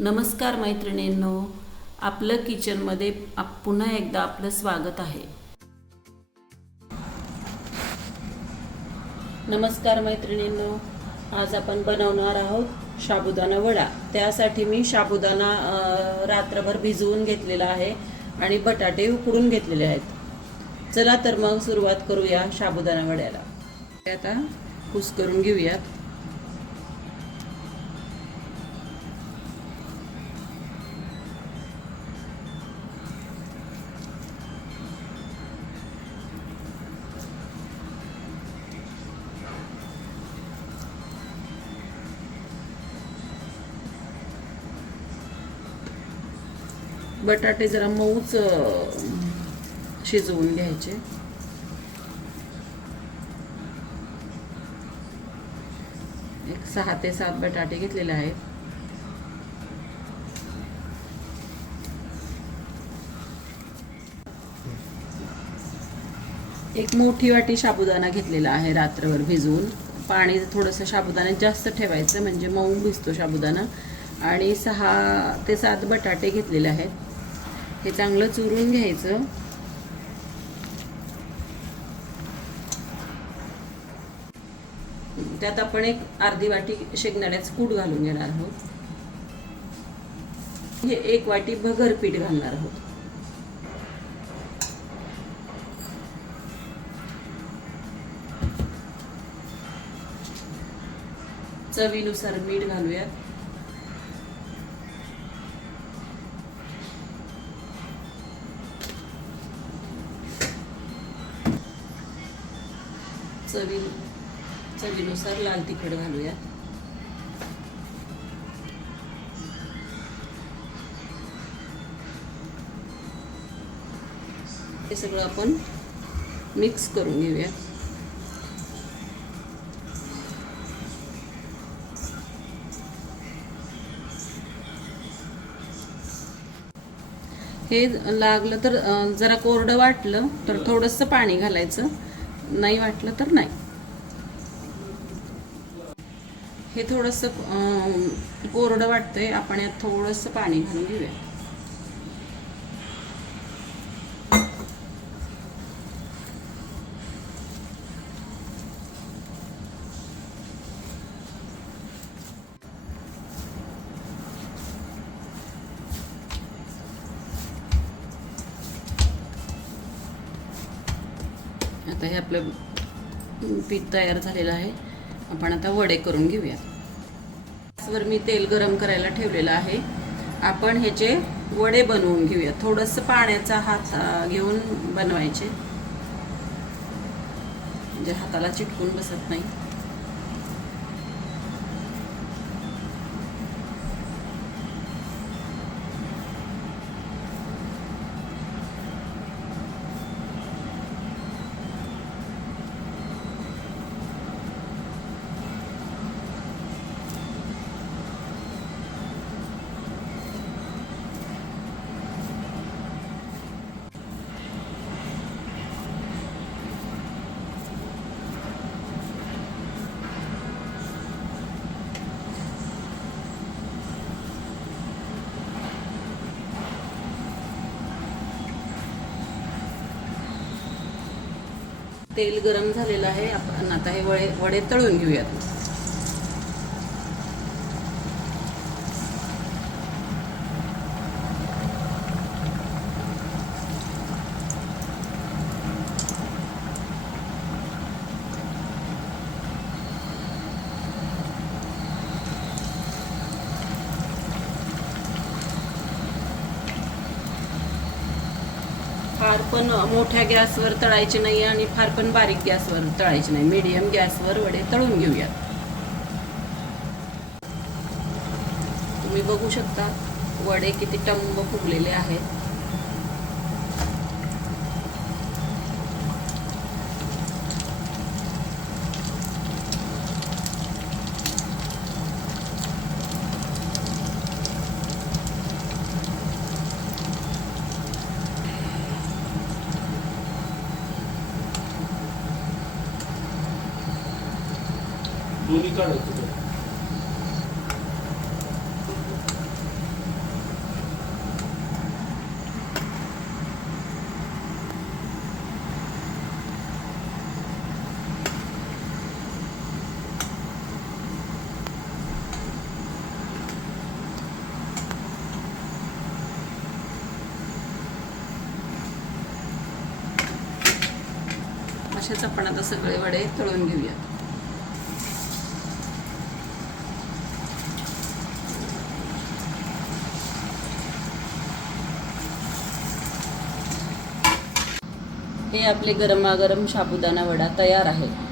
नमस्कार मैत्रिणींनो, आपलं किचनमध्ये पुन्हा एकदा आपलं स्वागत आहे. नमस्कार मैत्रिणींनो, आज आपण बनवणार आहोत साबुदाणा वडा. त्यासाठी मी साबुदाणा रात्रभर भिजवून घेतलेला आहे आणि बटाटे उकडून घेतलेले आहेत. चला तर मग सुरुवात करूया साबुदाणा वड्याला. आता कुस्करून घेऊयात. बटाटे जरा मऊच शिजवून घ्यायचे. एक 6 ते 7 बटाटे घेतलेले आहेत. एक मोठी वाटी साबुदाणा घेतलेला आहे रात्रभर भिजवून. पाणी थोडंसं साबुदाण्यात जास्त ठेवायचं म्हणजे मऊ भिजतो साबुदाणा. आणि 6 ते 7 बटाटे घेतलेले आहेत. हे चांगलं चुरून घ्यायचं. त्यात आपण एक अर्धी वाटी शेंगदाण्याचं कूट घालून घेणार आहोत. हे 1 वाटी भगर पीठ घालणार आहोत. चवीनुसार मीठ घालूया. चवीनुसार लाल तिखट घालूया. हे सगळं आपण मिक्स करून घेऊया. हे लागलं तर जरा कोरडं वाटलं तर थोडंसं पाणी घालायचं, नाही वाटलं तर नाही. हे थोडंसं कोरडं वाटतंय, आपण यात थोडंसं पाणी घालून घेऊया. आता हे आपलं पीठ तयार झालेलं आहे. आपण आता वडे करून घेऊया. गॅसवर मी तेल गरम करायला ठेवलेलं आहे. आपण ह्याचे वडे बनवून घेऊया. थोडंसं पाण्याचा हात घेऊन बनवायचे म्हणजे हाताला चिटकून बसत नाही. तेल गरम झालेलं आहे. आपण आता हे वडे तळून घेऊयात. फार पण मोठ्या गॅसवर तळायचे नाही आणि फार पण बारीक गॅसवर तळायचे नाही. मीडियम गॅसवर वडे तळून घेऊयात. तुम्ही बघू शकता वडे किती टम्म फुगलेले आहेत. दोन्ही काढायचं. तसेच आपण आता सगळे वडे तळून घेऊया. हे आपले गरमागरम साबुदाणा वडा तयार आहे.